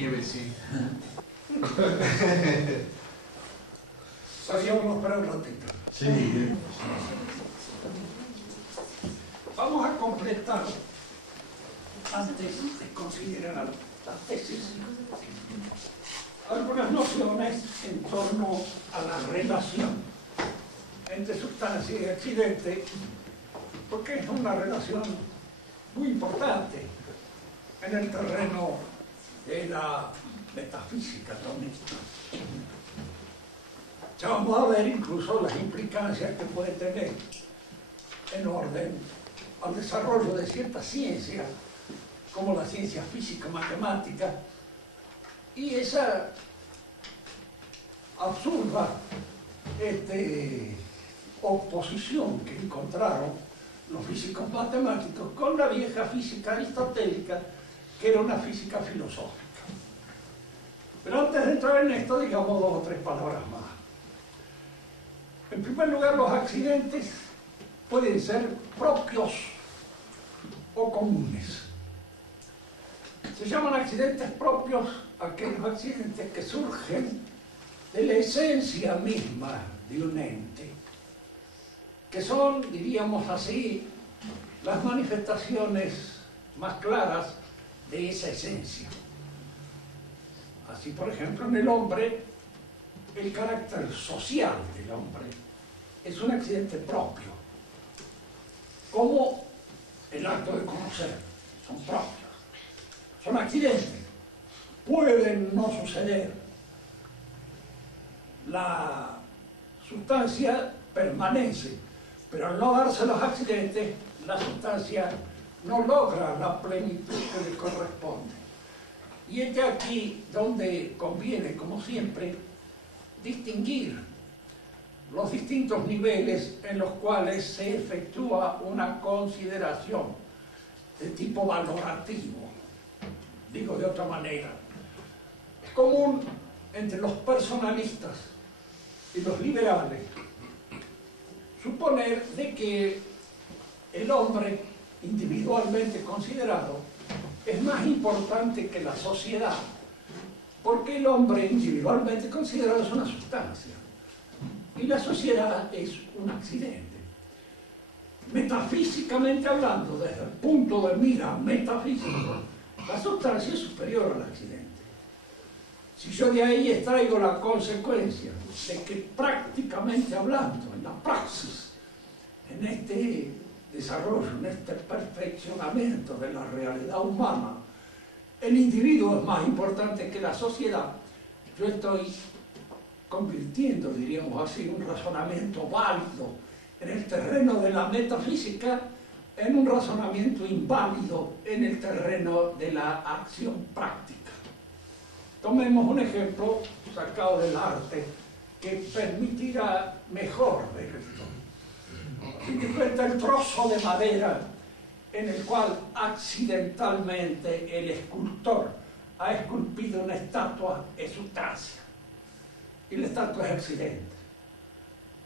nieve, sí. Vamos a esperar un ratito. Sí. Vamos a completar, antes de considerar la tesis, algunas nociones en torno a la relación entre sustancia y accidente, porque es una relación muy importante en el terreno de la metafísica también. Ya vamos a ver incluso las implicancias que puede tener en orden al desarrollo de ciertas ciencias, como la ciencia física, matemática, y esa absurda oposición que encontraron los físicos matemáticos con la vieja física aristotélica, que era una física filosófica. Pero antes de entrar en esto, digamos dos o tres palabras más. En primer lugar, los accidentes pueden ser propios o comunes. Se llaman accidentes propios aquellos accidentes que surgen de la esencia misma de un ente, que son, diríamos así, las manifestaciones más claras de esa esencia. Así, por ejemplo, en el hombre, el carácter social del hombre es un accidente propio, como el acto de conocer, son propios, son accidentes, pueden no suceder. La sustancia permanece, pero al no darse los accidentes, la sustancia no logra la plenitud que le corresponde. Y es de aquí donde conviene, como siempre, distinguir los distintos niveles en los cuales se efectúa una consideración de tipo valorativo. Digo de otra manera, es común entre los personalistas y los liberales suponer de que el hombre individualmente considerado es más importante que la sociedad, porque el hombre individualmente considerado es una sustancia y la sociedad es un accidente. Metafísicamente hablando, desde el punto de mira metafísico, la sustancia es superior al accidente. Si yo de ahí extraigo la consecuencia de que prácticamente hablando, en la praxis, en este desarrollo, en este perfeccionamiento de la realidad humana, el individuo es más importante que la sociedad, yo estoy convirtiendo, diríamos así, un razonamiento válido en el terreno de la metafísica en un razonamiento inválido en el terreno de la acción práctica. Tomemos un ejemplo sacado del arte que permitirá mejor ver esto. Si te cuenta el trozo de madera en el cual accidentalmente el escultor ha esculpido una estatua, es sustancia, y la estatua es accidente.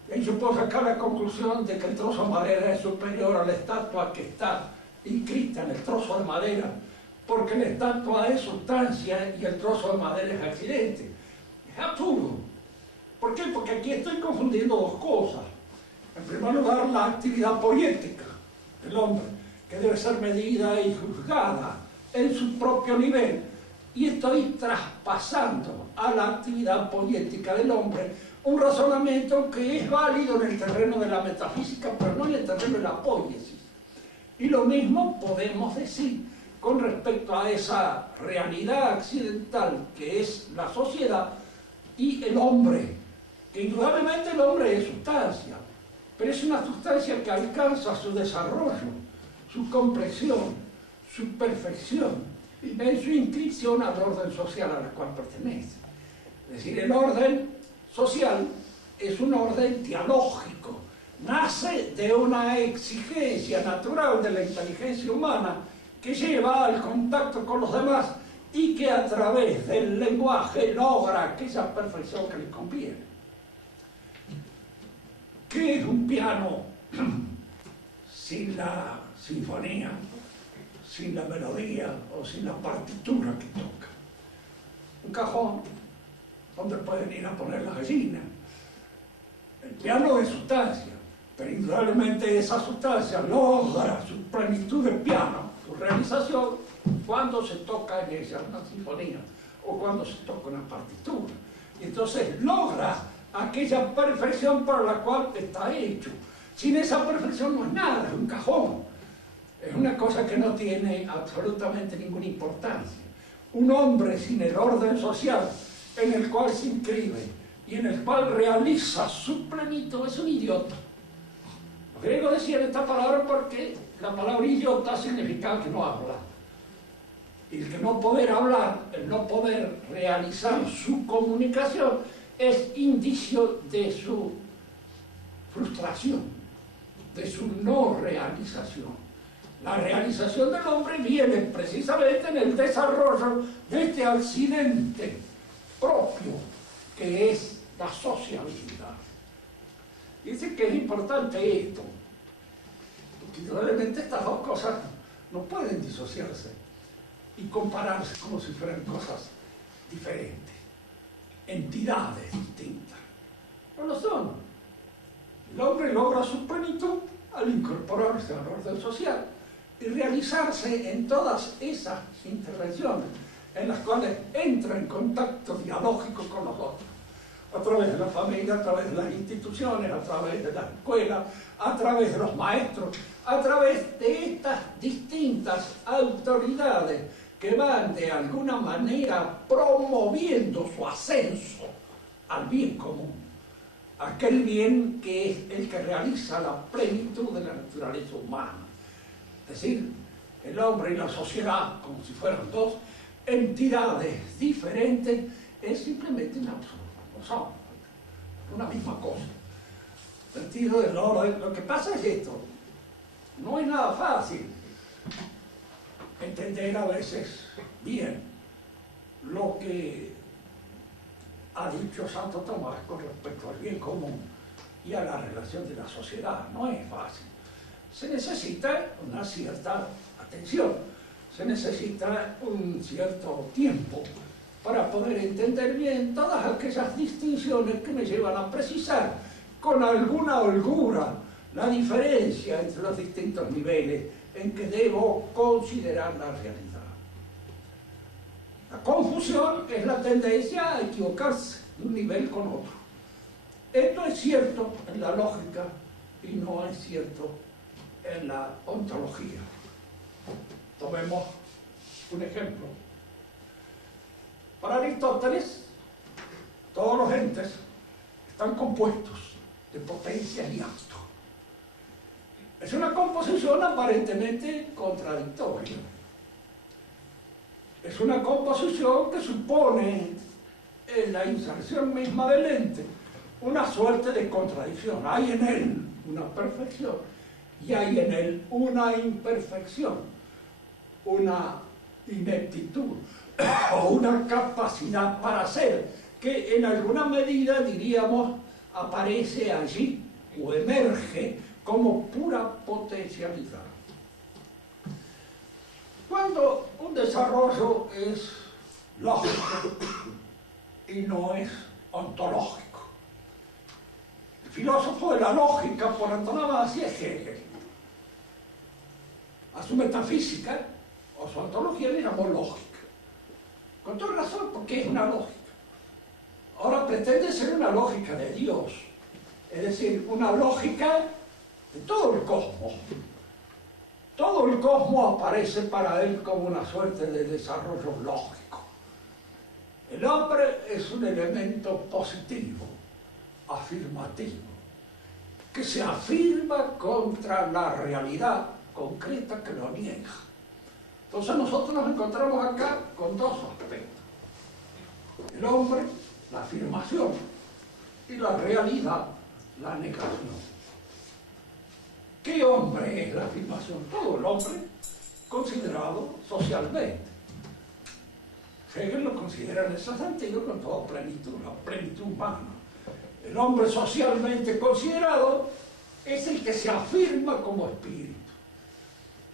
Y ahí yo puedo sacar la conclusión de que el trozo de madera es superior a la estatua que está inscrita en el trozo de madera, porque la estatua es sustancia y el trozo de madera es accidente. Es absurdo. ¿Por qué? Porque aquí estoy confundiendo dos cosas. En primer lugar, la actividad poética del hombre, que debe ser medida y juzgada en su propio nivel, y estoy traspasando a la actividad poética del hombre un razonamiento que es válido en el terreno de la metafísica, pero no en el terreno de la poiesis. Y lo mismo podemos decir con respecto a esa realidad accidental que es la sociedad y el hombre, que indudablemente el hombre es sustancia, pero es una sustancia que alcanza su desarrollo, su comprensión, su perfección, en su inscripción al orden social al cual pertenece. Es decir, el orden social es un orden dialógico, nace de una exigencia natural de la inteligencia humana que lleva al contacto con los demás y que a través del lenguaje logra aquella perfección que le conviene. ¿Qué es un piano sin la sinfonía, sin la melodía o sin la partitura que toca? un cajón donde pueden ir a poner la gallina. El piano es sustancia, pero indudablemente esa sustancia logra su plenitud de piano, su realización, cuando se toca en ella una sinfonía o cuando se toca una partitura. Y entonces logra aquella perfección para la cual está hecho. Sin esa perfección no es nada, es un cajón. Es una cosa que no tiene absolutamente ninguna importancia. Un hombre sin el orden social en el cual se inscribe y en el cual realiza su plenitud es un idiota. Los griegos decían esta palabra porque la palabra idiota significaba que no habla. Y el que no poder hablar, el no poder realizar su comunicación, es indicio de su frustración, de su no realización. La realización del hombre viene precisamente en el desarrollo de este accidente propio que es la sociabilidad. Dice que es importante esto, porque indudablemente estas dos cosas no pueden disociarse y compararse como si fueran cosas diferentes, entidades distintas. No lo son. El hombre logra su plenitud al incorporarse al orden social y realizarse en todas esas intervenciones en las cuales entra en contacto dialógico con los otros, a través de la familia, a través de las instituciones, a través de la escuela, a través de los maestros, a través de estas distintas autoridades que van de alguna manera promoviendo su ascenso al bien común, aquel bien que es el que realiza la plenitud de la naturaleza humana. Es decir, el hombre y la sociedad, como si fueran dos entidades diferentes, es simplemente un absurdo, no son una misma cosa. El sentido del orden, lo que pasa es esto, no es nada fácil entender a veces bien lo que ha dicho Santo Tomás con respecto al bien común y a la relación de la sociedad. No es fácil. Se necesita una cierta atención, se necesita un cierto tiempo para poder entender bien todas aquellas distinciones que me llevan a precisar con alguna holgura la diferencia entre los distintos niveles en que debo considerar la realidad. La confusión es la tendencia a equivocarse de un nivel con otro. Esto es cierto en la lógica y no es cierto en la ontología. Tomemos un ejemplo. Para Aristóteles, todos los entes están compuestos de potencias y actos. Es una composición aparentemente contradictoria. Es una composición que supone en la inserción misma del ente una suerte de contradicción. Hay en él una perfección y hay en él una imperfección, una ineptitud o una capacidad para hacer que en alguna medida, diríamos, aparece allí o emerge como pura potencialidad. Cuando un desarrollo es lógico y no es ontológico. El filósofo de la lógica, por antonomasia, es Hegel. A su metafísica o su ontología le llamó lógica. Con toda razón, porque es una lógica. Ahora pretende ser una lógica de Dios, es decir, una lógica de todo el cosmos. Todo el cosmos aparece para él como una suerte de desarrollo lógico. El hombre es un elemento positivo, afirmativo, que se afirma contra la realidad concreta que lo niega. Entonces nosotros nos encontramos acá con dos aspectos. El hombre, la afirmación, y la realidad, la negación. ¿Qué hombre es la afirmación? Todo el hombre considerado socialmente. Hegel lo considera en ese sentido con toda plenitud, la plenitud humana. El hombre socialmente considerado es el que se afirma como espíritu.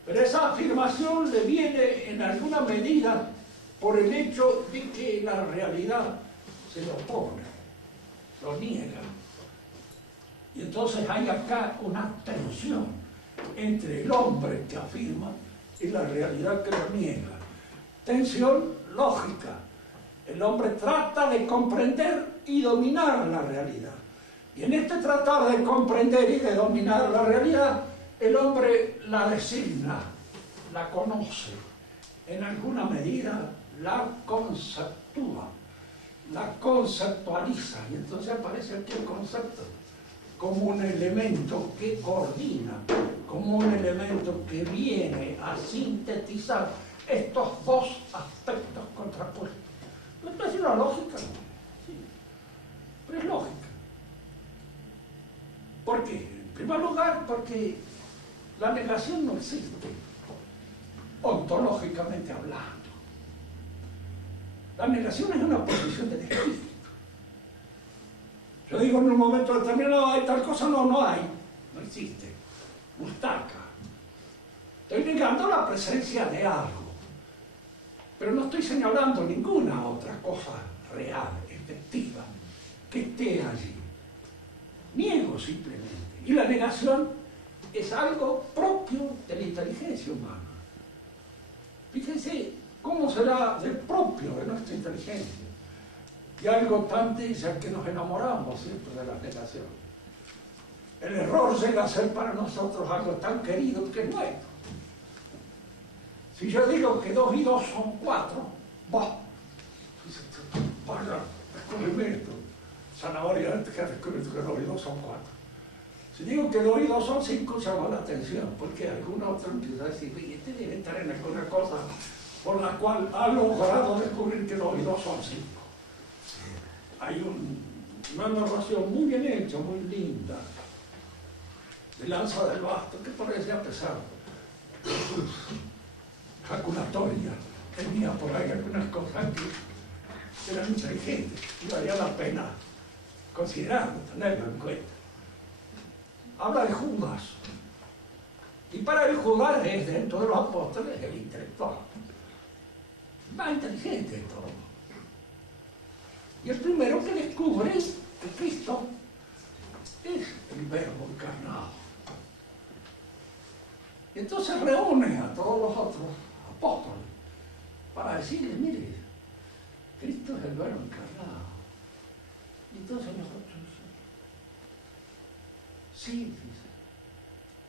Pero esa afirmación le viene en alguna medida por el hecho de que la realidad se lo opone, lo niega. Y entonces hay acá una tensión entre el hombre que afirma y la realidad que lo niega. Tensión lógica. El hombre trata de comprender y dominar la realidad. Y en este tratar de comprender y de dominar la realidad, el hombre la designa, la conoce, en alguna medida la conceptúa, la conceptualiza. Y entonces aparece aquí el concepto como un elemento que coordina, como un elemento que viene a sintetizar estos dos aspectos contrapuestos. ¿Me parece una lógica? Sí, pero es lógica. ¿Por qué? En primer lugar, porque la negación no existe, ontológicamente hablando. La negación es una posición del espíritu. Yo digo en un momento determinado, hay tal cosa, no hay, no existe. Butaca. Estoy negando la presencia de algo, pero no estoy señalando ninguna otra cosa real, efectiva, que esté allí. Niego simplemente. Y la negación es algo propio de la inteligencia humana. Fíjense cómo será del propio de nuestra inteligencia. Y algo tan ya que nos enamoramos siempre de la negación. El error llega a ser para nosotros algo tan querido que es nuestro. Si yo digo que 2 y 2 son 4, vaya descubrimiento. Zanahoria antes que descubrimiento que 2 y 2 son 4. Si digo que 2 y 2 son 5, llama la atención, porque alguna otra empieza a decir, este debe estar en alguna cosa por la cual ha logrado descubrir que 2 y 2 son 5. Hay una narración muy bien hecha, muy linda, de Lanza del Basto, que parece a pesar de sus jaculatorias, tenía por ahí algunas cosas que eran inteligentes y valía la pena considerarlo, tenerlo en cuenta. Habla de Judas, y para él Judas es, dentro de los apóstoles, el intelectual, más inteligente de todos. Y el primero que descubre que Cristo es el Verbo encarnado. Y entonces reúne a todos los otros apóstoles para decirles, mire, Cristo es el Verbo encarnado. Y entonces nosotros, sí,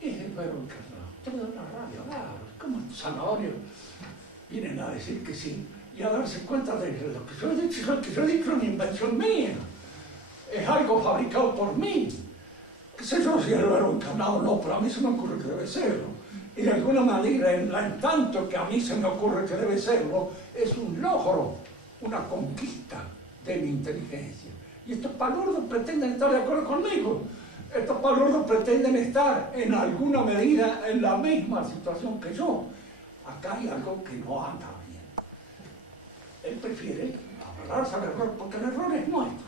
dice, es el Verbo encarnado. Usted me da una rabia, claro, como Zanahoria vienen a decir que sí, y a darse cuenta de que lo que yo he dicho, es una invención mía, es algo fabricado por mí. Qué sé yo si es el Verbo encarnado o no, pero a mí se me ocurre que debe serlo. Y de alguna manera, en tanto que a mí se me ocurre que debe serlo, es un logro, una conquista de mi inteligencia. Y estos palurdos pretenden estar de acuerdo conmigo. Estos palurdos pretenden estar en alguna medida en la misma situación que yo. Acá hay algo que no anda bien. Él prefiere aferrarse al error, porque el error es nuestro.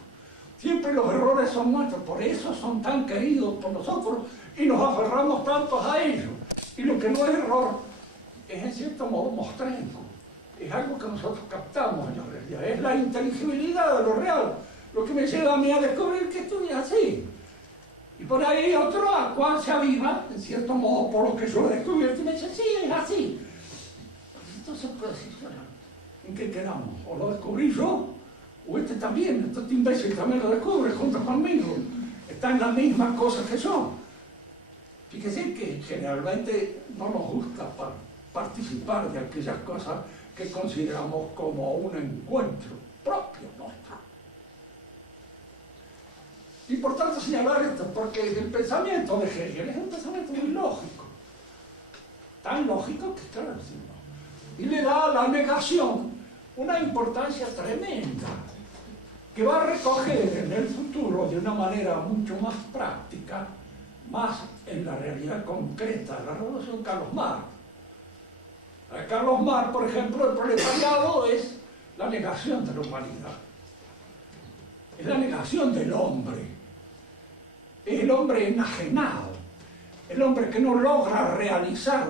Siempre los errores son nuestros, por eso son tan queridos por nosotros y nos aferramos tantos a ellos. Y lo que no es error es en cierto modo mostrenco. Es algo que nosotros captamos en la realidad. Es la inteligibilidad de lo real, lo que me lleva a mí a descubrir que esto es así. Y por ahí hay otro a cual se aviva, en cierto modo, por lo que yo he descubierto, y me dice, sí, es así. Entonces, pues, ¿en qué quedamos? ¿O lo descubrí yo? ¿O este también? Este imbécil también lo descubre junto conmigo. Está en la misma cosa que yo. Fíjese que generalmente no nos gusta participar de aquellas cosas que consideramos como un encuentro propio nuestro. Importante señalar esto porque el pensamiento de Hegel es un pensamiento muy lógico. Tan lógico que es clarísimo. Y le da a la negación una importancia tremenda que va a recoger en el futuro de una manera mucho más práctica, más en la realidad concreta de la Revolución Carlos Marx. Para Carlos Marx, por ejemplo, el proletariado es la negación de la humanidad, es la negación del hombre, es el hombre enajenado, el hombre que no logra realizar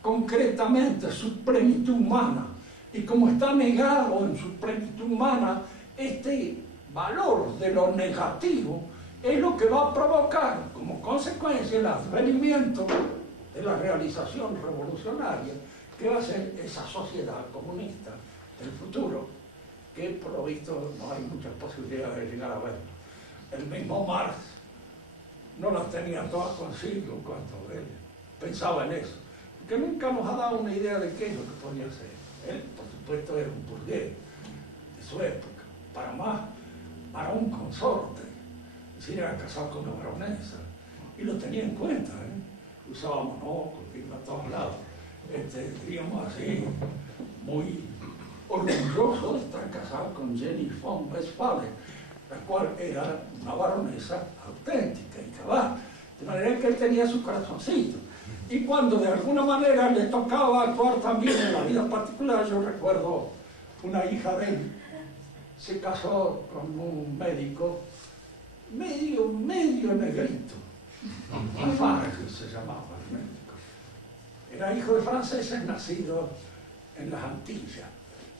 concretamente su plenitud humana, Y como está negado en su plenitud humana, este valor de lo negativo es lo que va a provocar como consecuencia el advenimiento de la realización revolucionaria que va a ser esa sociedad comunista del futuro, que por lo visto no hay muchas posibilidades de llegar a verlo. El mismo Marx no las tenía todas consigo cuando él pensaba en eso, porque nunca nos ha dado una idea de qué es lo que podía ser. Él, por supuesto, era un burgués de su época, para un consorte, es decir, era casado con una baronesa, y lo tenía en cuenta, usaba monóculos, iba a todos lados, diríamos así, muy orgulloso de estar casado con Jenny von Westphalen, la cual era una baronesa auténtica y cabal, de manera que él tenía su corazoncito. Y cuando de alguna manera le tocaba actuar también en la vida particular, yo recuerdo una hija de él, se casó con un médico medio negrito, Lafargue se llamaba el médico. Era hijo de franceses nacido en las Antillas.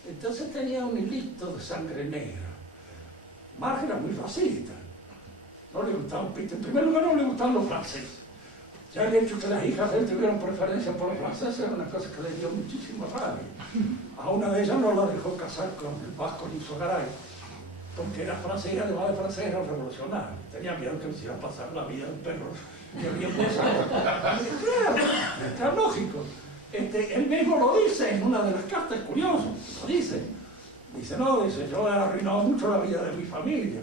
Entonces tenía un hilito de sangre negra. Marx era muy racista. No le gustaban, en primer lugar no le gustaban los franceses. Ya el hecho que las hijas de él tuvieron preferencia por los franceses era una cosa que le dio muchísima rabia. A una de ellas no la dejó casar con el vasco Lizogaray, porque era francés y además de francés era revolucionario. Tenía miedo que le hiciera pasar la vida del perro que había pasado. Era lógico. Él mismo lo dice en una de las cartas, es curioso, lo dice. Dice, no, dice, yo he arruinado mucho la vida de mi familia.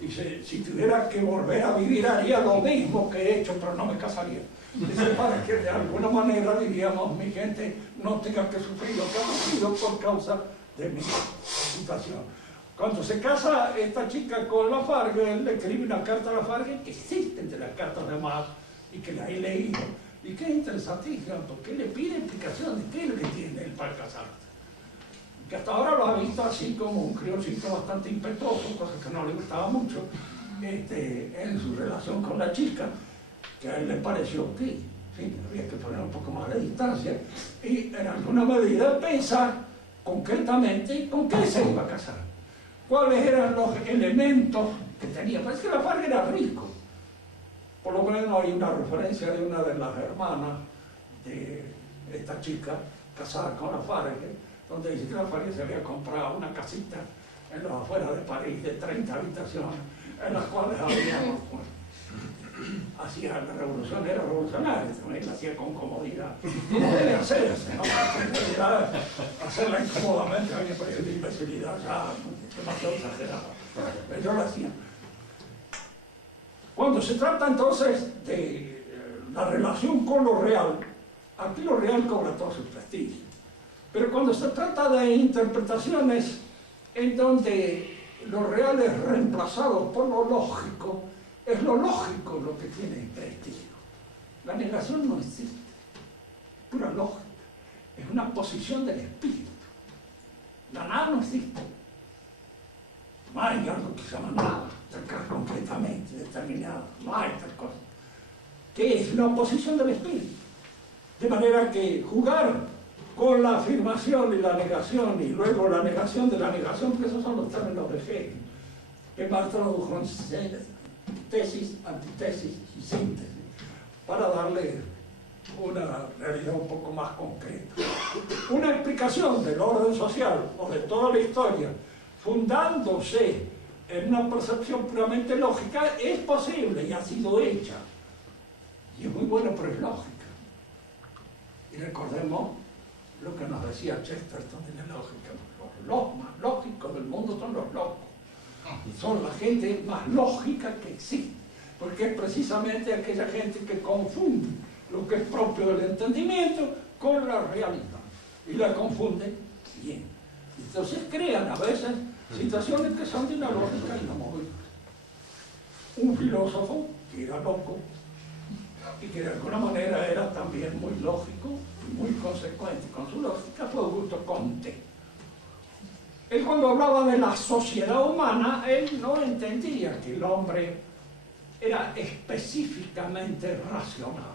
Dice, si tuviera que volver a vivir haría lo mismo que he hecho, pero no me casaría. Dice, para que de alguna manera, diríamos, mi gente no tenga que sufrir lo que ha sufrido por causa de mi situación. Cuando se casa esta chica con Lafargue, él le escribe una carta a Lafargue que existe entre las cartas de Marx y que la he leído. Y que es interesantísima, porque le pide explicación de qué es lo que tiene él para casarse. Que hasta ahora lo ha visto así como un criollito bastante impetuoso, cosa que no le gustaba mucho, en su relación con la chica, que a él le pareció que sí, había que poner un poco más de distancia, y en alguna medida pensar concretamente con qué se iba a casar, cuáles eran los elementos que tenía. Parece que Lafargue era rico. Por lo menos hay una referencia de una de las hermanas de esta chica casada con Lafargue, donde dice que Lafargue se había comprado una casita en los afueras de París de 30 habitaciones, en las cuales había, bueno, hacía la revolución, era revolucionaria, también la hacía con comodidad. No debe hacerse, ¿no? Hacerla incómodamente, a mí me parece una imbecilidad ya demasiado exagerada. Pero yo la hacía. Cuando se trata entonces de la relación con lo real, aquí lo real cobra todo su prestigio. Pero cuando se trata de interpretaciones en donde lo real es reemplazado por lo lógico, es lo lógico lo que tiene prestigio. La negación no existe, pura lógica. Es una posición del espíritu. La nada no existe. No hay algo que se llama nada, concretamente determinado. No hay tal cosa. Que es la oposición del espíritu. De manera que jugar con la afirmación y la negación, y luego la negación de la negación, porque esos son los términos de Hegel, que Marx tradujo en tesis, antitesis y síntesis, para darle una realidad un poco más concreta. Una explicación del orden social o de toda la historia, fundándose en una percepción puramente lógica, es posible y ha sido hecha. Y es muy buena, pero es lógica. Y recordemos lo que nos decía Chesterton de la lógica. Los más lógicos del mundo son los locos. Son la gente más lógica que existe. Porque es precisamente aquella gente que confunde lo que es propio del entendimiento con la realidad. Y la confunden bien. Entonces crean a veces situaciones que son de una lógica inamovible. Un filósofo que era loco y que de alguna manera era también muy lógico y muy consecuente con su lógica fue Augusto Comte. Él, cuando hablaba de la sociedad humana, él no entendía que el hombre era específicamente racional.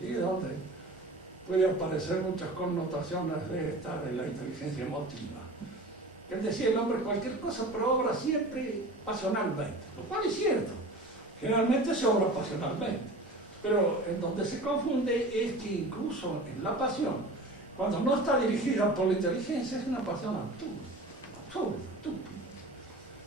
¿Y de dónde? puede aparecer muchas connotaciones de estar en la inteligencia emotiva. Él decía, el hombre cualquier cosa, pero obra siempre pasionalmente, lo cual es cierto. Generalmente se obra pasionalmente, pero en donde se confunde es que incluso en la pasión, cuando no está dirigida por la inteligencia, es una pasión absurda, estúpida.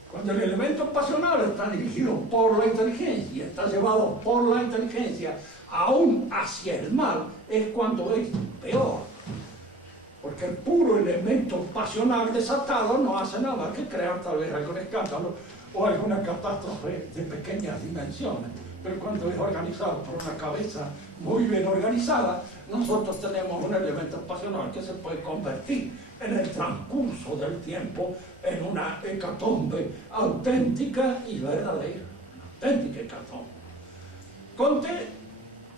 Cuando el elemento pasional está dirigido por la inteligencia, está llevado por la inteligencia, aún hacia el mal, es cuando es peor. Porque el puro elemento pasional desatado no hace nada que crear tal vez algún escándalo o alguna catástrofe de pequeñas dimensiones. Pero cuando es organizado por una cabeza muy bien organizada, nosotros tenemos un elemento pasional que se puede convertir en el transcurso del tiempo en una hecatombe auténtica y verdadera. Una auténtica hecatombe. Comte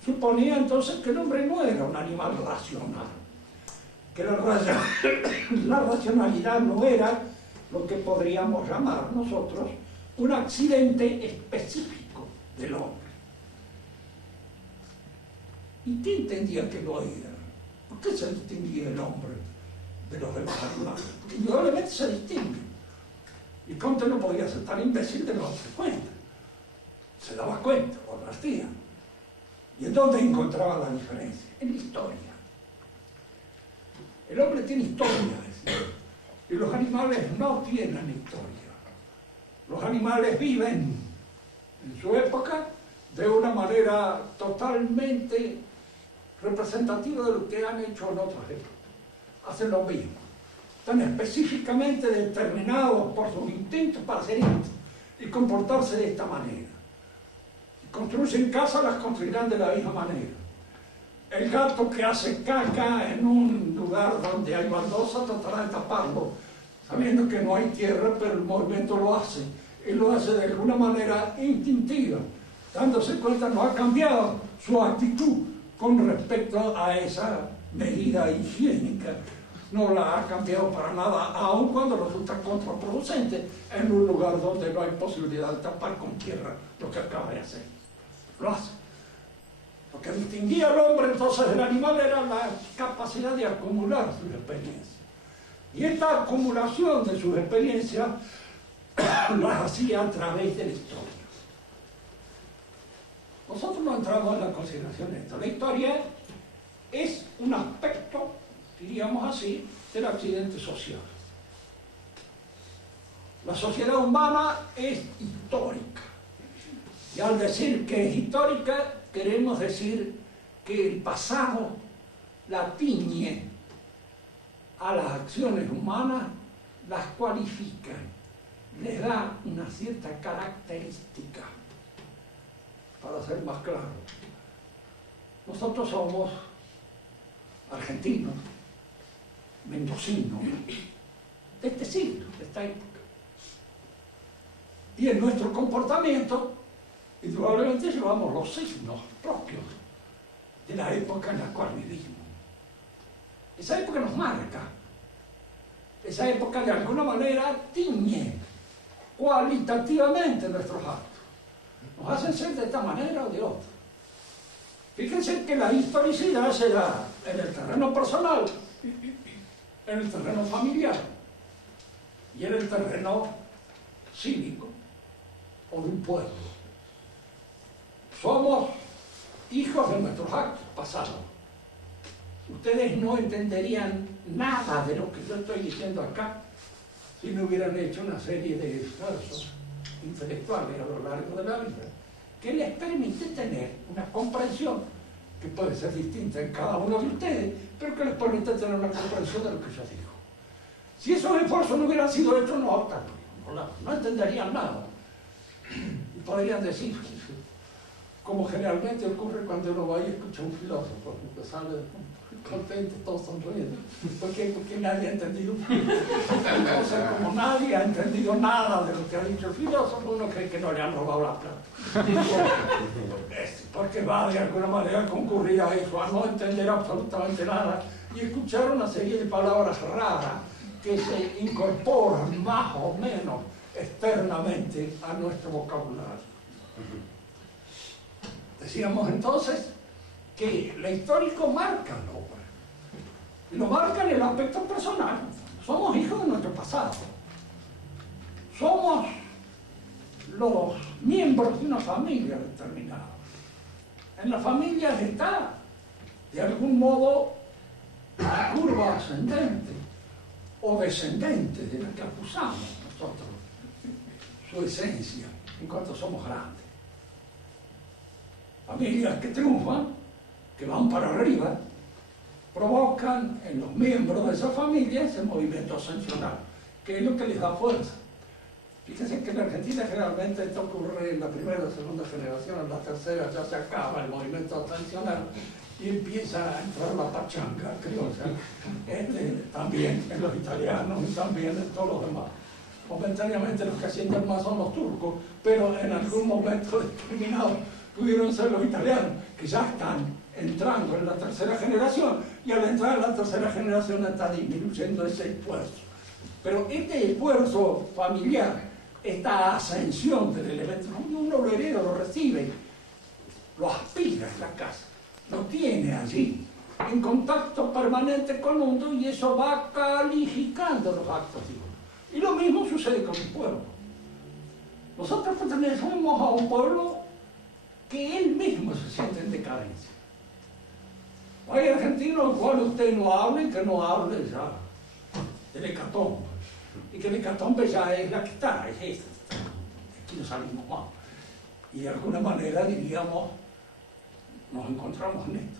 suponía entonces que el hombre no era un animal racional, que la racionalidad no era lo que podríamos llamar nosotros un accidente específico del hombre. ¿Y qué entendía que lo era? ¿Por qué se distinguía el hombre de los demás animales? Porque indudablemente se distingue. Y Comte no podía ser tan imbécil de no darse cuenta. Se daba cuenta, lo advertía. ¿Y en dónde encontraba la diferencia? En la historia. El hombre tiene historia, es decir, y los animales no tienen historia. Los animales viven en su época de una manera totalmente representativa de lo que han hecho en otras épocas. Hacen lo mismo. Están específicamente determinados por sus instintos para hacer esto y comportarse de esta manera. Si construyen casas, las construirán de la misma manera. El gato que hace caca en un lugar donde hay baldosa tratará de taparlo, sabiendo que no hay tierra, pero el movimiento lo hace. Y lo hace de alguna manera instintiva, dándose cuenta no ha cambiado su actitud con respecto a esa medida higiénica. No la ha cambiado para nada, aun cuando resulta contraproducente en un lugar donde no hay posibilidad de tapar con tierra lo que acaba de hacer. Lo hace. Lo que distinguía al hombre entonces del animal era la capacidad de acumular sus experiencias. Y esta acumulación de sus experiencias las hacía a través de la historia. Nosotros no entramos en la consideración de esto. La historia es un aspecto, diríamos así, del accidente social. La sociedad humana es histórica. Y al decir que es histórica, queremos decir que el pasado la tiñe a las acciones humanas, las cualifica, les da una cierta característica. Para ser más claro, nosotros somos argentinos, mendocinos, de este siglo, de esta época. Y en nuestro comportamiento, indudablemente llevamos los signos propios de la época en la cual vivimos. Esa época nos marca. Esa época de alguna manera tiñe cualitativamente nuestros actos. Nos hacen ser de esta manera o de otra. Fíjense que la historicidad se da en el terreno personal, en el terreno familiar y en el terreno cívico o de un pueblo. Somos hijos de nuestros actos pasados. Ustedes no entenderían nada de lo que yo estoy diciendo acá si no hubieran hecho una serie de esfuerzos intelectuales a lo largo de la vida que les permite tener una comprensión que puede ser distinta en cada uno de ustedes, pero que les permite tener una comprensión de lo que yo digo. Si esos esfuerzos no hubieran sido hechos, no entenderían nada. Y podrían decir, como generalmente ocurre cuando uno va y escucha a un filósofo, que sale contento, todos sonriendo. ¿Por qué? Porque nadie ha entendido. Entonces, como nadie ha entendido nada de lo que ha dicho el filósofo, uno cree que no le han robado la plata. Porque va de alguna manera a concurrir a eso, a no entender absolutamente nada y escuchar una serie de palabras raras que se incorporan más o menos externamente a nuestro vocabulario. Decíamos entonces que el histórico marca la obra. Y lo marca en el aspecto personal. Somos hijos de nuestro pasado. Somos los miembros de una familia determinada. En las familias está, de algún modo, la curva ascendente o descendente de la que acusamos nosotros su esencia en cuanto somos grandes. Familias que triunfan, que van para arriba, provocan en los miembros de esa familia ese movimiento ascensional, que es lo que les da fuerza. Fíjense que en Argentina generalmente esto ocurre en la primera o segunda generación, en la tercera ya se acaba el movimiento ascensional y empieza a entrar la pachanga criolla, también en los italianos y también en todos los demás. Momentáneamente los que ascienden más son los turcos, pero en algún momento determinado pudieron ser los italianos, que ya están entrando en la tercera generación, y al entrar en la tercera generación está disminuyendo ese esfuerzo. Pero este esfuerzo familiar, esta ascensión del elemento, uno lo hereda, lo recibe, lo aspira en la casa, lo tiene allí, en contacto permanente con el mundo, y eso va calificando los actos de uno. Y lo mismo sucede con el pueblo. Nosotros pertenecemos a un pueblo que él mismo se siente en decadencia. Hay argentinos al cual usted no hable, que no hable ya del hecatombe. Y que el hecatombe ya es la que está, es esta. Aquí no salimos más. Y de alguna manera, diríamos, nos encontramos en esto.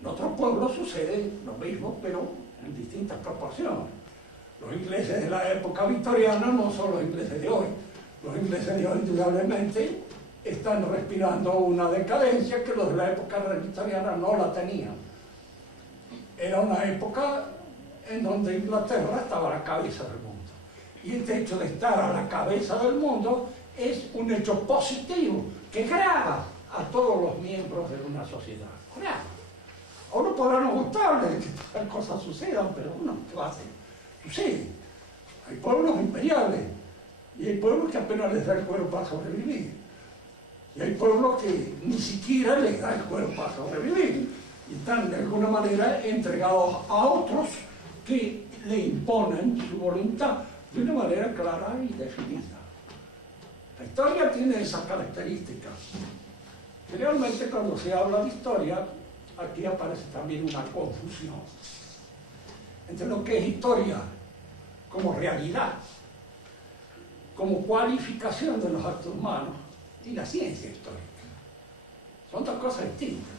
En otros pueblos sucede lo mismo, pero en distintas proporciones. Los ingleses de la época victoriana no son los ingleses de hoy. Los ingleses de hoy, indudablemente, están respirando una decadencia que los de la época victoriana no la tenían. Era una época en donde Inglaterra estaba a la cabeza del mundo. Y este hecho de estar a la cabeza del mundo es un hecho positivo que grava a todos los miembros de una sociedad. Grava. A uno podrá no gustarle que tal cosas sucedan, pero uno, ¿qué va a hacer? Sucede. Hay pueblos imperiales y hay pueblos que apenas les da el cuero para sobrevivir. Y hay pueblos que ni siquiera les da el cuero para sobrevivir. Y están de alguna manera entregados a otros que le imponen su voluntad de una manera clara y definida. La historia tiene esas características. Generalmente cuando se habla de historia, aquí aparece también una confusión entre lo que es historia como realidad, como cualificación de los actos humanos, y la ciencia histórica. Son dos cosas distintas.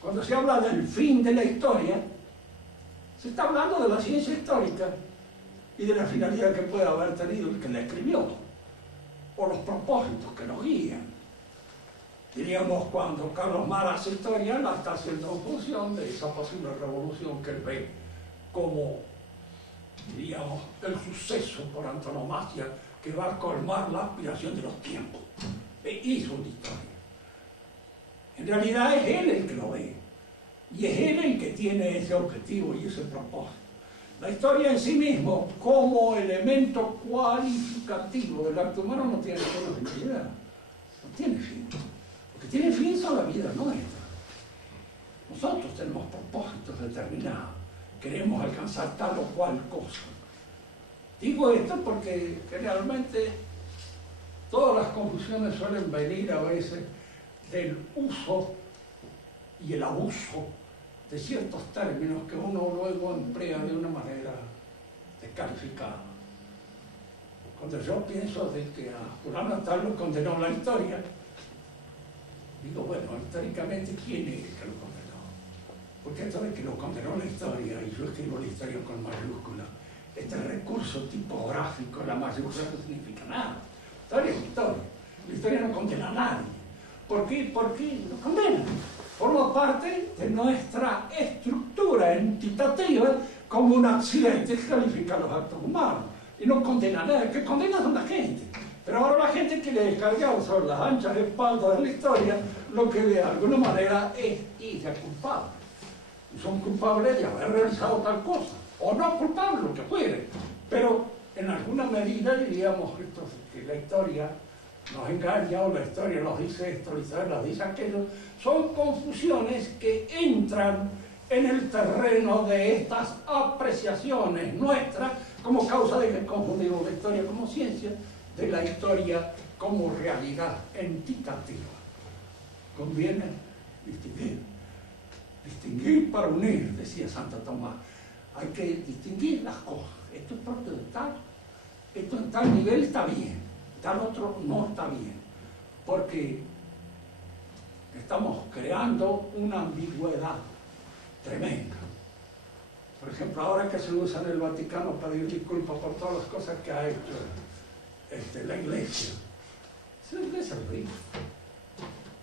Cuando se habla del fin de la historia, se está hablando de la ciencia histórica y de la finalidad que puede haber tenido el que la escribió, o los propósitos que nos guían. Diríamos, cuando Carlos Marx hace historia, la está haciendo en función de esa posible revolución que él ve como, diríamos, el suceso por antonomasia que va a colmar la aspiración de los tiempos. Hizo una historia. En realidad es él el que lo ve, y es él el que tiene ese objetivo y ese propósito. La historia en sí mismo, como elemento cualificativo del acto humano, no tiene finalidad, no tiene fin. Lo que tiene fin son la vida nuestra. Nosotros tenemos propósitos determinados, queremos alcanzar tal o cual cosa. Digo esto porque generalmente todas las confusiones suelen venir a veces del uso y el abuso de ciertos términos que uno luego emplea de una manera descalificada. Cuando yo pienso de que a fulano tal lo condenó la historia, digo, bueno, históricamente, ¿quién es el que lo condenó? Porque esto de que lo condenó la historia, y yo escribo la historia con mayúscula, este recurso tipográfico, la mayúscula no significa nada. Historia es historia. La historia no condena a nadie. ¿Por qué? Porque lo condena. Forma parte de nuestra estructura entitativa como un accidente que califica los actos humanos. Y no condena a nadie. El que condena son la gente. Pero ahora la gente quiere descargar sobre las anchas espaldas de la historia lo que de alguna manera es ella culpable. Y son culpables de haber realizado tal cosa. O no culpables, lo que fuere. Pero en alguna medida diríamos que la historia nos engaña, o la historia nos dice esto, la historia nos dice aquello. Son confusiones que entran en el terreno de estas apreciaciones nuestras como causa de que confundimos la historia como ciencia de la historia como realidad entitativa. Conviene distinguir. Distinguir para unir, decía Santo Tomás. Hay que distinguir las cosas. Esto es propio de tal, esto en tal nivel está bien, tal otro no está bien. Porque estamos creando una ambigüedad tremenda. Por ejemplo, ahora que se usa en el Vaticano para pedir disculpas por todas las cosas que ha hecho la Iglesia. La Iglesia lo dice.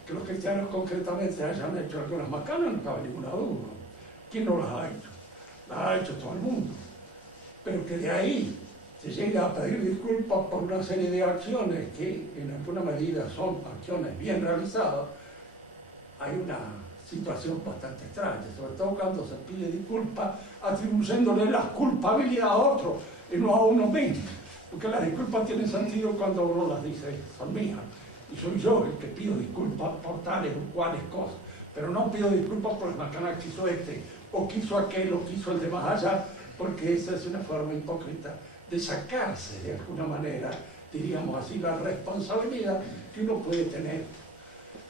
Que los cristianos concretamente hayan hecho algunas macanas, no cabe ninguna duda. ¿Quién no las ha hecho? Las ha hecho todo el mundo. Pero que de ahí se llega a pedir disculpas por una serie de acciones que en alguna medida son acciones bien realizadas, hay una situación bastante extraña, sobre todo cuando se pide disculpas atribuyéndole la culpabilidad a otro y no a uno mismo, porque las disculpas tienen sentido cuando uno las dice, son mías, y soy yo el que pido disculpas por tales o cuales cosas, pero no pido disculpas por el macana que hizo o quiso aquel, o quiso el de más allá, porque esa es una forma hipócrita de sacarse de alguna manera, diríamos así, la responsabilidad que uno puede tener.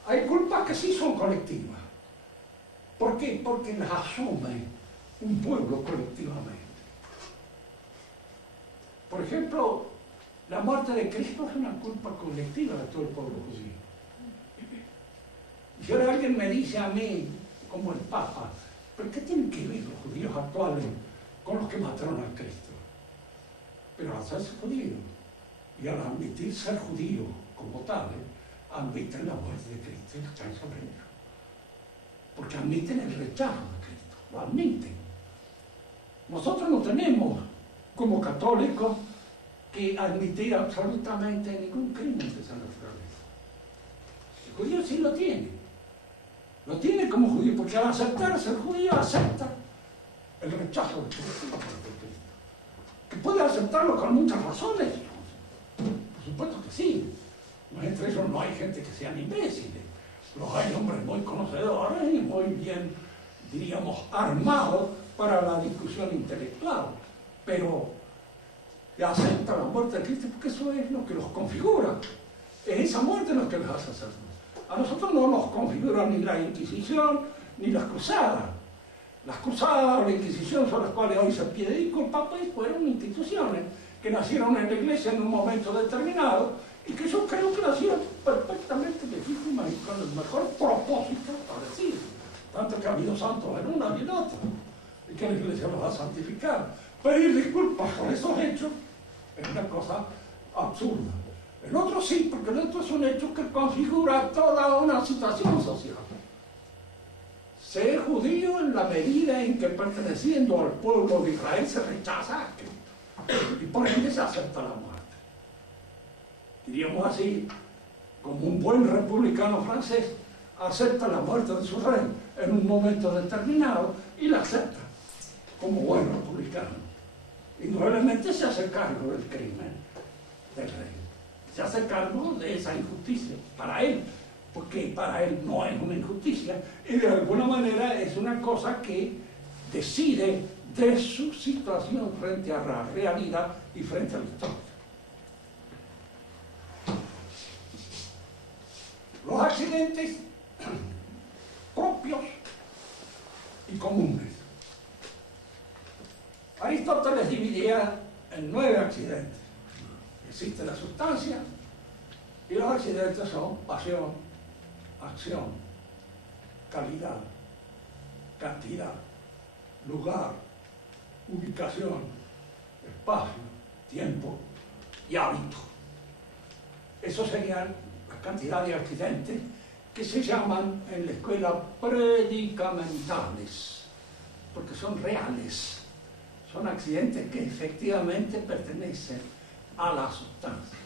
Hay culpas que sí son colectivas. ¿Por qué? Porque las asume un pueblo colectivamente. Por ejemplo, la muerte de Cristo es una culpa colectiva de todo el pueblo judío. Y si ahora alguien me dice a mí, como el Papa, ¿pero qué tienen que ver los judíos actuales con los que mataron a Cristo? Pero al hacerse judío y al admitir ser judío como tal, admiten la muerte de Cristo y la caen sobre ellos. Porque admiten el rechazo de Cristo, lo admiten. Nosotros no tenemos, como católicos, que admitir absolutamente ningún crimen de esa naturaleza. El judío sí lo tiene. Lo tiene como judío, porque al aceptar ser judío, acepta el rechazo de Cristo, la muerte de Cristo. Que puede aceptarlo con muchas razones. Por supuesto que sí. Entre ellos no hay gente que sean imbéciles. Los hay hombres muy conocedores y muy bien, diríamos, armados para la discusión intelectual. Pero aceptan la muerte de Cristo porque eso es lo que los configura. Es esa muerte lo que les hace hacer. A nosotros no nos configura ni la Inquisición ni las cruzadas. Las cruzadas o la Inquisición son las cuales hoy se pide disculpas, pues fueron instituciones que nacieron en la Iglesia en un momento determinado y que yo creo que nacieron perfectamente legítimas y con el mejor propósito establecido. Tanto que ha habido santos en una y en otra, y que la Iglesia los ha santificado. Pedir disculpas por esos hechos es una cosa absurda. El otro sí, porque el otro es un hecho que configura toda una situación social. Ser judío en la medida en que perteneciendo al pueblo de Israel se rechaza a Cristo y por ende se acepta la muerte. Diríamos así, como un buen republicano francés acepta la muerte de su rey en un momento determinado y la acepta como buen republicano. Indudablemente se hace cargo del crimen del rey, se hace cargo de esa injusticia para él, porque para él no es una injusticia y de alguna manera es una cosa que decide de su situación frente a la realidad y frente a la historia. Los accidentes propios y comunes. Aristóteles dividía en 9 accidentes. Existe la sustancia y los accidentes son pasión, acción, calidad, cantidad, lugar, ubicación, espacio, tiempo y hábito. Esos serían la cantidad de accidentes que se llaman en la escuela predicamentales, porque son reales, son accidentes que efectivamente pertenecen a la sustancia.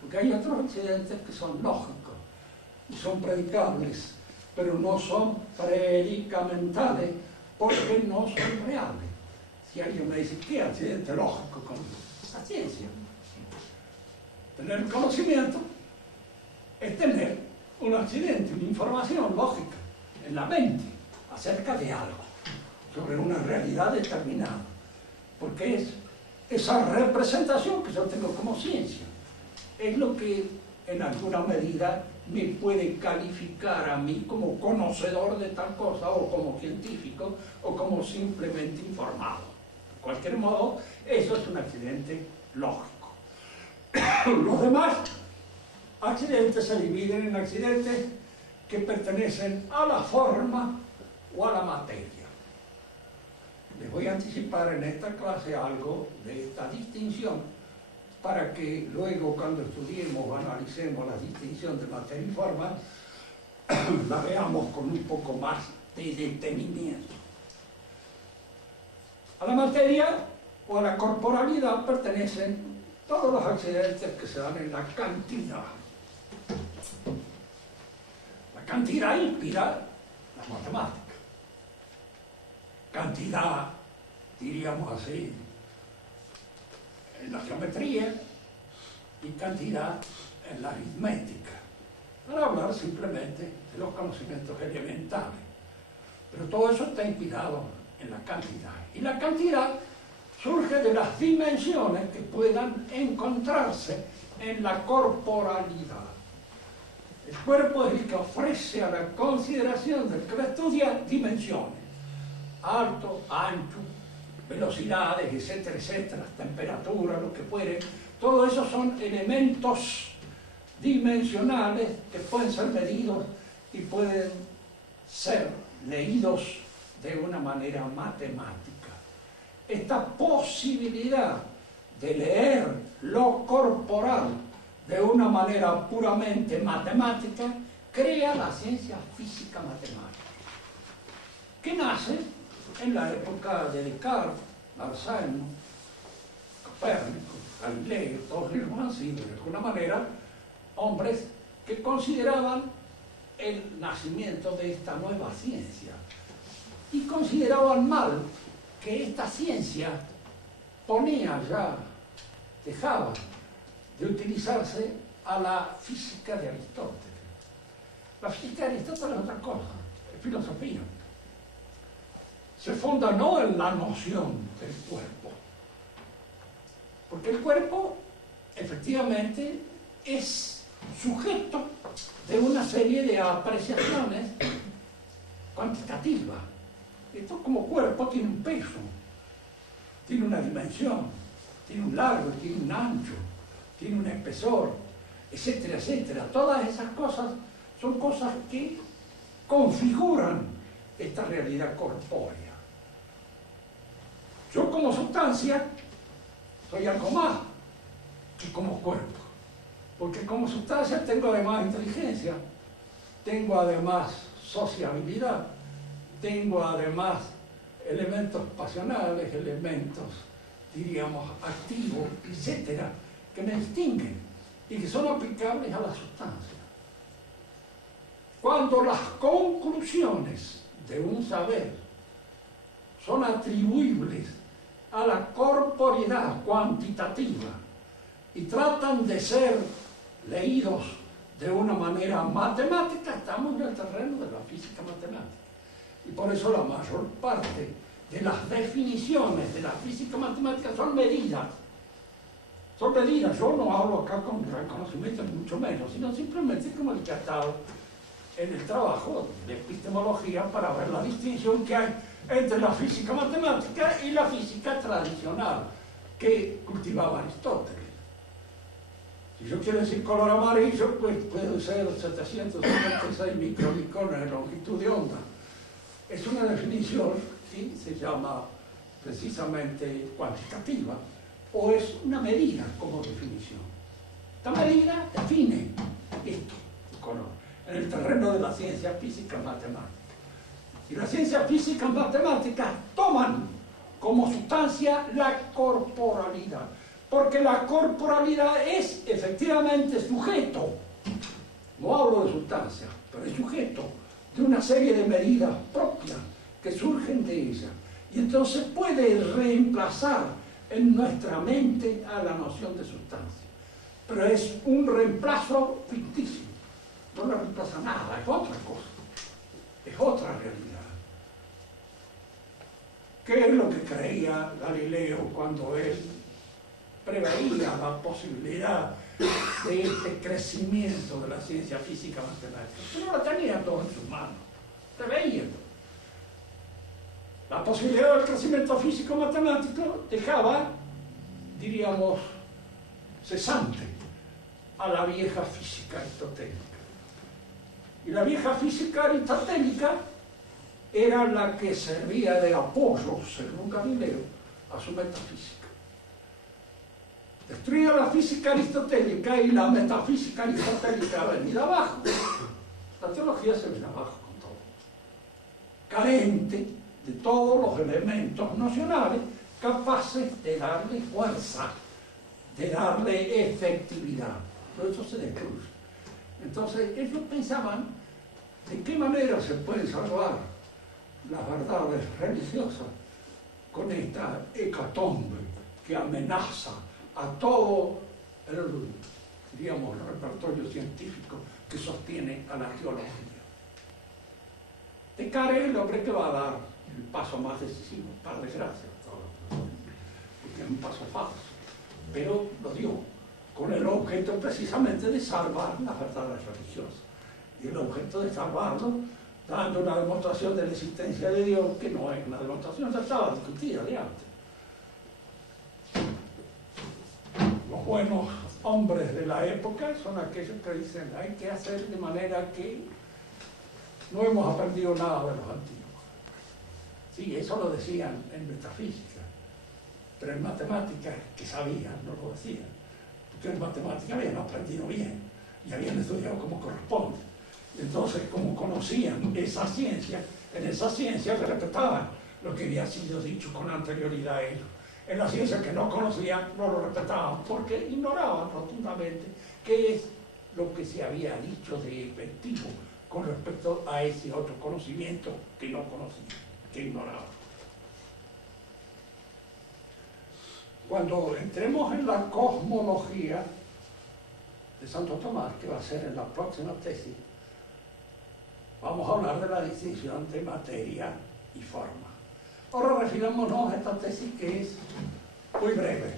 Porque hay otros accidentes que son lógicos y son predicables, pero no son predicamentales porque no son reales. Si alguien me dice, ¿qué accidente lógico con la ciencia? Tener conocimiento es tener un accidente, una información lógica en la mente acerca de algo, sobre una realidad determinada, porque es esa representación que yo tengo como ciencia, es lo que en alguna medida me puede calificar a mí como conocedor de tal cosa, o como científico, o como simplemente informado. De cualquier modo, eso es un accidente lógico. Los demás accidentes se dividen en accidentes que pertenecen a la forma o a la materia. Les voy a anticipar en esta clase algo de esta distinción para que luego, cuando estudiemos o analicemos la distinción de materia y forma, la veamos con un poco más de detenimiento. A la materia o a la corporalidad pertenecen todos los accidentes que se dan en la cantidad. La cantidad inspira la matemática. Cantidad, diríamos así, en la geometría, y cantidad en la aritmética, para hablar simplemente de los conocimientos elementales. Pero todo eso está inspirado en la cantidad. Y la cantidad surge de las dimensiones que puedan encontrarse en la corporalidad. El cuerpo es el que ofrece a la consideración del que lo estudia dimensiones: alto, ancho, velocidades, etcétera, etcétera, temperatura, lo que fuere. Todo eso son elementos dimensionales que pueden ser medidos y pueden ser leídos de una manera matemática. Esta posibilidad de leer lo corporal de una manera puramente matemática crea la ciencia física matemática, que nace en la época de Descartes, Arsène, Copérnico, Galileo. Todos ellos han sido de alguna manera hombres que consideraban el nacimiento de esta nueva ciencia y consideraban mal que esta ciencia dejaba de utilizarse a la física de Aristóteles. La física de Aristóteles es otra cosa, es filosofía. Se funda no en la noción del cuerpo, porque el cuerpo efectivamente es sujeto de una serie de apreciaciones cuantitativas. Esto como cuerpo tiene un peso, tiene una dimensión, tiene un largo, tiene un ancho, tiene un espesor, etcétera, etcétera. Todas esas cosas son cosas que configuran esta realidad corpórea. Yo como sustancia soy algo más que como cuerpo, porque como sustancia tengo además inteligencia, tengo además sociabilidad, tengo además elementos pasionales, elementos, diríamos, activos, etcétera, que me distinguen y que son aplicables a la sustancia. Cuando las conclusiones de un saber son atribuibles a la corporeidad cuantitativa y tratan de ser leídos de una manera matemática, estamos en el terreno de la física matemática. Y por eso la mayor parte de las definiciones de la física matemática son medidas. Son medidas. Yo no hablo acá con gran conocimiento, ni mucho menos, sino simplemente como el que ha estado en el trabajo de epistemología para ver la distinción que hay entre la física matemática y la física tradicional que cultivaba Aristóteles. Si yo quiero decir color amarillo, pues puede ser 756 micromicones de longitud de onda. Es una definición, ¿sí? Se llama precisamente cuantitativa, o es una medida como definición. Esta medida define esto, el color, en el terreno de la ciencia física matemática. Y las ciencias físicas matemáticas toman como sustancia la corporalidad, porque la corporalidad es efectivamente sujeto, no hablo de sustancia, pero es sujeto de una serie de medidas propias que surgen de ella, y entonces puede reemplazar en nuestra mente a la noción de sustancia, pero es un reemplazo ficticio, no le reemplaza nada, es otra cosa, es otra realidad. ¿Qué es lo que creía Galileo cuando él preveía la posibilidad de este crecimiento de la ciencia física matemática? Pero no lo tenía todo en sus manos, preveía. La posibilidad del crecimiento físico matemático dejaba, diríamos, cesante a la vieja física aristotélica. Y la vieja física aristotélica era la que servía de apoyo, según Galileo, a su metafísica. Destruida la física aristotélica y la metafísica aristotélica venida abajo, la teología se viene abajo con todo. Carente de todos los elementos nocionales capaces de darle fuerza, de darle efectividad. Todo eso se destruye. Entonces ellos pensaban de qué manera se pueden salvar las verdades religiosas con esta hecatombe que amenaza a todo el, diríamos, el repertorio científico que sostiene a la teología. Descartes es el hombre que va a dar el paso más decisivo, para desgracia, porque es un paso falso, pero lo dio con el objeto precisamente de salvar las verdades religiosas, y el objeto de salvarlo dando una demostración de la existencia de Dios que no es una demostración, ya estaba discutida de antes. Los buenos hombres de la época son aquellos que dicen hay que hacer de manera que no hemos aprendido nada de los antiguos. Sí, eso lo decían en metafísica, pero en matemáticas que sabían no lo decían, porque en matemáticas habían aprendido bien y habían estudiado como corresponde. Entonces, como conocían esa ciencia, en esa ciencia se respetaban lo que había sido dicho con anterioridad a ellos. En la ciencia que no conocían, no lo respetaban, porque ignoraban rotundamente qué es lo que se había dicho de efectivo con respecto a ese otro conocimiento que no conocían, que ignoraban. Cuando entremos en la cosmología de Santo Tomás, que va a ser en la próxima tesis, vamos a hablar de la distinción de materia y forma. Ahora refirámonos a esta tesis que es muy breve.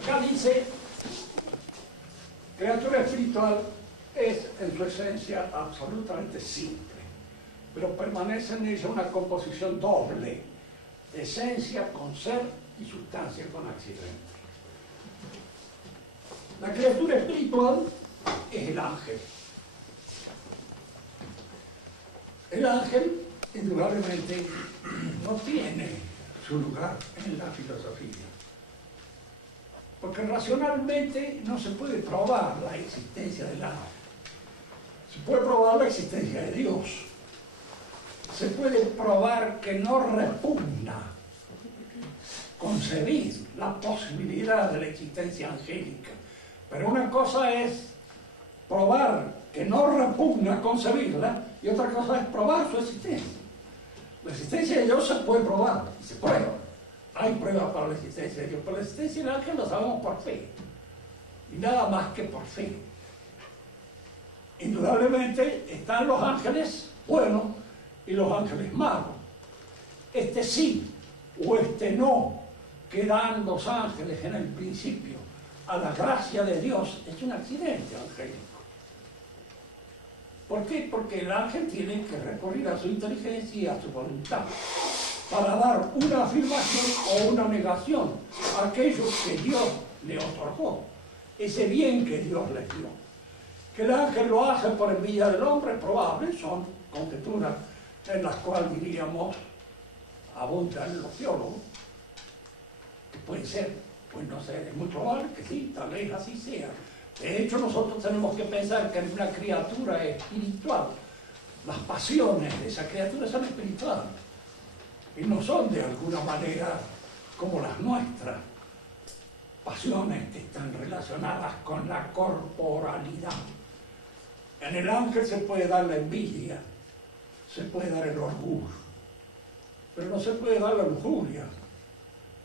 Acá dice, criatura espiritual es en su esencia absolutamente simple, pero permanece en ella una composición doble, esencia con ser y sustancia con accidente. La criatura espiritual es el ángel. El ángel, indudablemente, no tiene su lugar en la filosofía, porque racionalmente no se puede probar la existencia del ángel. Se puede probar la existencia de Dios. Se puede probar que no repugna concebir la posibilidad de la existencia angélica. Pero una cosa es probar que no repugna concebirla y otra cosa es probar su existencia. La existencia de Dios se puede probar y se prueba. Hay pruebas para la existencia de Dios, pero la existencia del ángel lo sabemos por fe y nada más que por fe. Indudablemente están los ángeles buenos y los ángeles malos. Este sí o este no que dan los ángeles en el principio a la gracia de Dios es un accidente angélico. ¿Por qué? Porque el ángel tiene que recurrir a su inteligencia y a su voluntad para dar una afirmación o una negación a aquello que Dios le otorgó, ese bien que Dios le dio. Que el ángel lo hace por envidia del hombre, probable, son conjeturas en las cuales diríamos abundan los teólogos, que puede ser, pues no sé, es muy probable que sí, tal vez así sea. De hecho, nosotros tenemos que pensar que en una criatura espiritual, las pasiones de esa criatura son espirituales y no son de alguna manera como las nuestras, pasiones que están relacionadas con la corporalidad. En el ángel se puede dar la envidia, se puede dar el orgullo, pero no se puede dar la lujuria.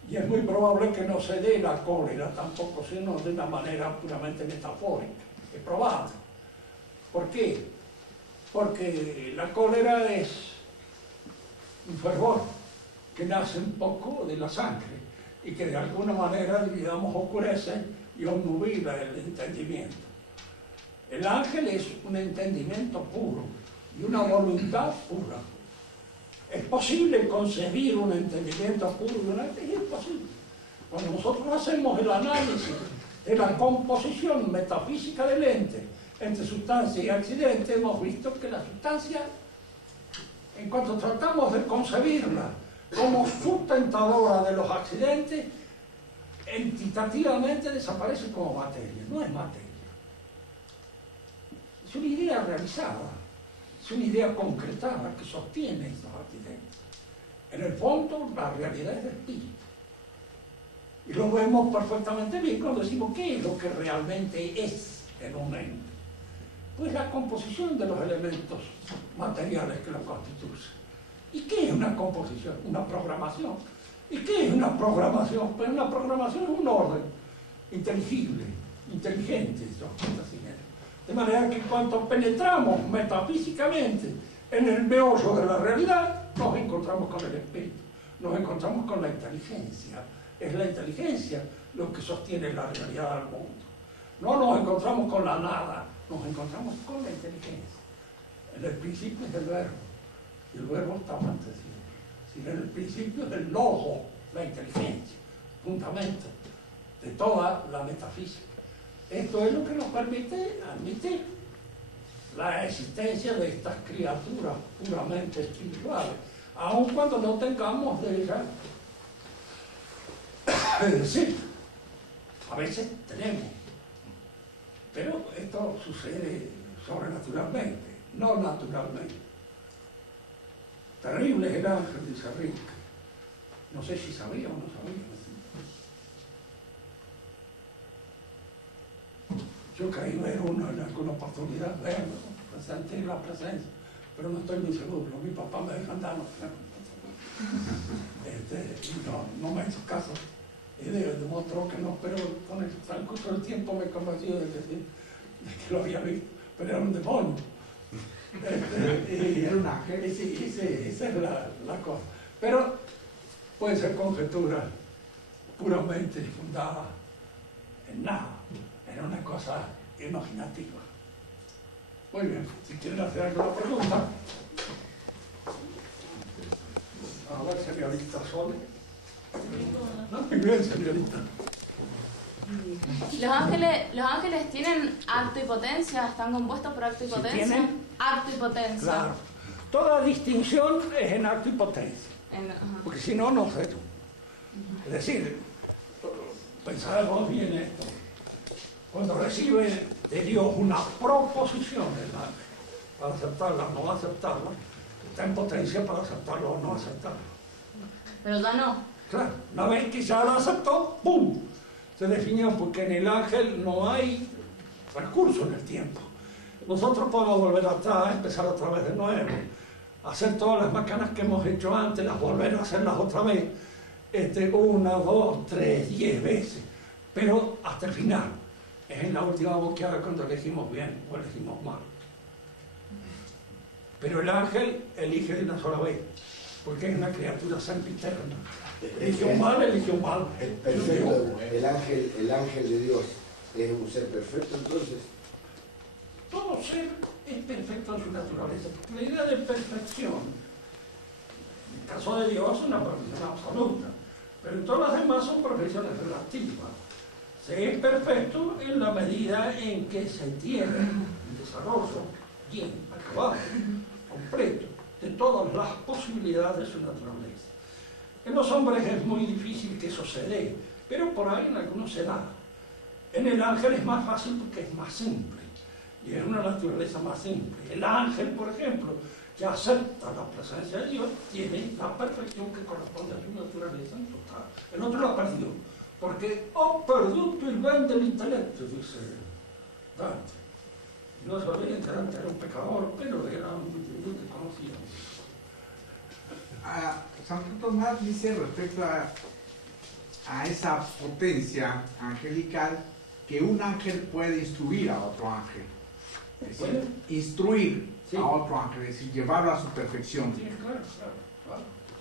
Y es muy probable que no se dé la cólera tampoco, sino de una manera puramente metafórica. Es probable. ¿Por qué? Porque la cólera es un fervor que nace un poco de la sangre y que de alguna manera, digamos, oscurece y obnubila el entendimiento. El ángel es un entendimiento puro y una voluntad pura. ¿Es posible concebir un entendimiento puro de un ángel? Es posible. Cuando nosotros hacemos el análisis de la composición metafísica del ente entre sustancia y accidente, hemos visto que la sustancia, en cuanto tratamos de concebirla como sustentadora de los accidentes, entitativamente desaparece como materia. No es materia. Es una idea realizada, es una idea concretada que sostiene esos accidentes. En el fondo, la realidad es de espíritu. Y lo vemos perfectamente bien cuando decimos qué es lo que realmente es en un ente. Pues la composición de los elementos materiales que lo constituyen. ¿Y qué es una composición? Una programación. ¿Y qué es una programación? Pues una programación es un orden inteligible, inteligente, de manera que cuando penetramos metafísicamente en el meollo de la realidad, nos encontramos con el espíritu, nos encontramos con la inteligencia. Es la inteligencia lo que sostiene la realidad del mundo. No nos encontramos con la nada, nos encontramos con la inteligencia. En el principio es el verbo, y el verbo está antes de sí. En el principio es el logos, la inteligencia, fundamento de toda la metafísica. Esto es lo que nos permite admitir la existencia de estas criaturas puramente espirituales, aun cuando no tengamos de ellas. Es decir, a veces tenemos, pero esto sucede sobrenaturalmente, no naturalmente. Terrible es el ángel, dice Rick. No sé si sabía o no sabía. Yo creí ver uno en alguna oportunidad, verlo, sentir la presencia, pero no estoy muy seguro. Mi papá me dijo, andar, no me hizo caso. Y demostró que no, pero con el transcurso del tiempo me convencí de que lo había visto, pero era un demonio. Era un ángel. Sí, esa es la cosa. Pero puede ser conjetura puramente fundada en nada, en una cosa imaginativa. Muy bien, si quieren hacer alguna pregunta. A ver, señorita Sole. No, muy bien, señorita. ¿Los ángeles tienen acto y potencia? ¿Están compuestos por acto y potencia? ¿Tienen? Acto y potencia. Claro. Toda distinción es en acto y potencia. Porque si no, no sé. Es decir, pensábamos bien esto. Cuando recibe de Dios una proposición, ¿verdad?, para aceptarla o no aceptarla, está en potencia para aceptarlo o no aceptarlo. Pero ya no. Claro, una vez que ya la aceptó, ¡pum!, se definió, porque en el ángel no hay recurso en el tiempo. Nosotros podemos volver atrás, empezar otra vez de nuevo, hacer todas las macanas que hemos hecho antes, las volver a hacerlas otra vez, 1, 2, 3, 10 veces, pero hasta el final. Es en la última boqueada cuando elegimos bien o elegimos mal. Pero el ángel elige de una sola vez, porque es una criatura sempiterna. Eligió mal, eligió mal. El ángel de Dios es un ser perfecto, entonces. Todo ser es perfecto en su naturaleza, porque la idea de perfección, en el caso de Dios, es una perfección absoluta, pero en todas las demás son perfecciones relativas. Se es perfecto en la medida en que se tiene el desarrollo bien acabado, completo, de todas las posibilidades de su naturaleza. En los hombres es muy difícil que eso se dé, pero por ahí en algunos se da. En el ángel es más fácil porque es más simple, y es una naturaleza más simple. El ángel, por ejemplo, que acepta la presencia de Dios, tiene la perfección que corresponde a su naturaleza en total. El otro la perdió, porque ho perduto il ben dell'intelletto, dice Dante. No sabía que Dante era un pecador, pero era un que conocía. Santo Tomás dice respecto a esa potencia angelical que un ángel puede instruir a otro ángel. Es decir, instruir Sí. a otro ángel, es decir, llevarlo a su perfección. Sí, claro.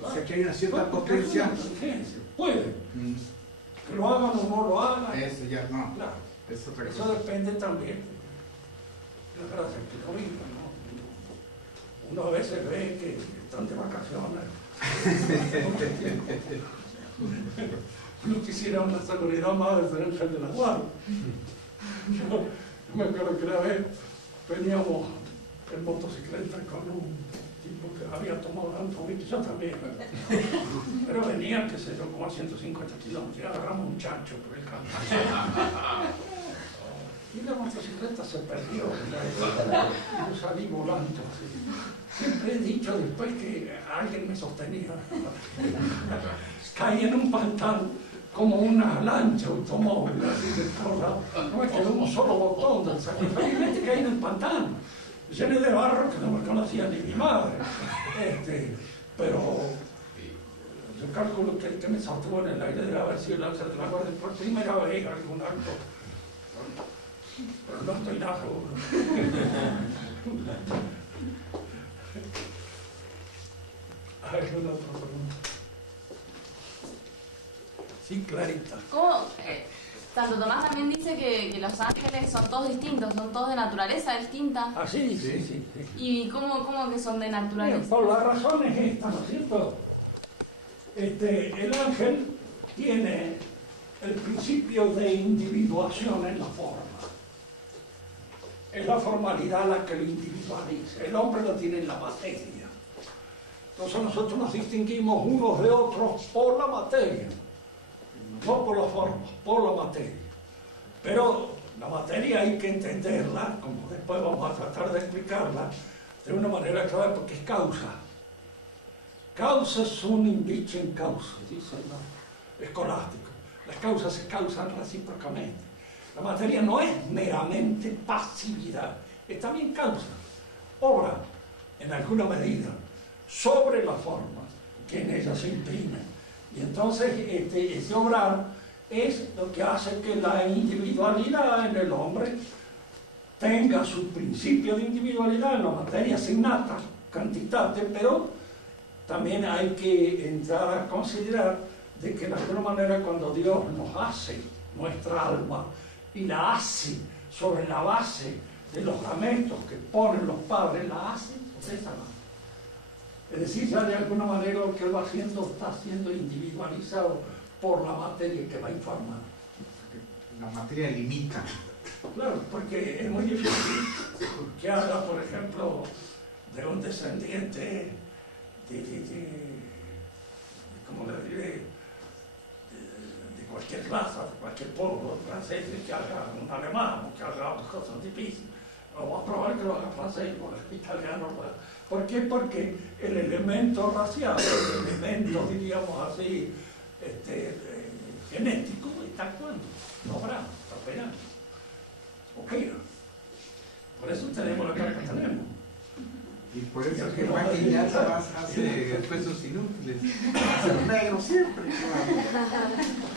O sea que hay una cierta Porque es potencia. una inteligencia. Puede. Mm, Que lo hagan o no lo hagan. Eso ya no, Claro. es otra Eso cosa. depende también de las gracias que lo vivan, ¿no? Uno a veces ve que están de vacaciones. Uno quisiera una seguridad más de ser ángel de la guardia. Yo me acuerdo que una vez veníamos en motocicleta con un tipo que había tomado tanto whisky, yo también. Pero venía, qué sé yo, como a 150 kilómetros, y agarramos un chancho por el campo. Y la motocicleta se perdió, y yo salí volando. Siempre he dicho después que alguien me sostenía. Caí en un pantano como una lancha automóvil, así de todos lados. No me quedó un solo botón del saco. Felizmente caí en el pantano, lleno de barro que no me conocía ni mi madre. Pero yo calculo que el que me sostuvo en el aire debe haber sido el ángel de la guardia por primera vez algún acto. Pero no estoy nada seguro. ¿Alguna otra pregunta? Sí, Clarita. ¿Cómo? Santo Tomás también dice que los ángeles son todos distintos, son todos de naturaleza distinta. Ah, sí, sí. ¿Y cómo que son de Bien, naturaleza? por las razones estas, ¿no es cierto? El ángel tiene el principio de individuación en la forma. Es la formalidad la que lo individualiza. El hombre lo tiene en la materia. Entonces nosotros nos distinguimos unos de otros por la materia, no por la forma, por la materia. Pero la materia hay que entenderla, como después vamos a tratar de explicarla, de una manera clara, porque es causa. Causa sunt in vicem causa, dice el escolástico. Las causas se causan recíprocamente. La materia no es meramente pasividad, es también causa. Obra, en alguna medida, sobre la forma que en ella se imprime. Y entonces ese obrar es lo que hace que la individualidad en el hombre tenga su principio de individualidad. En la materia se innata, cantitate, pero también hay que entrar a considerar de que de alguna manera cuando Dios nos hace nuestra alma y la hace sobre la base de los gametos que ponen los padres, la hace sobre esa base. Es decir, ya de alguna manera lo que él va haciendo está siendo individualizado por la materia que va informando. La materia limita. Claro, porque es muy difícil que haga, por ejemplo, de un descendiente ¿cómo le diré? De cualquier raza, de cualquier pueblo francés, que haga un alemán, que haga cosas difíciles. No va a probar que lo haga francés o italiano. ¿Por qué? Porque el elemento racial, el elemento, diríamos así, genético, está actuando, no habrá, está operando. Ok. Por eso tenemos la cara que tenemos. Y por eso es que maquillarse hace pesos inútiles. Hacer negro siempre.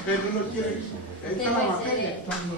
Pero no quiere. Ahí está la materia actuando.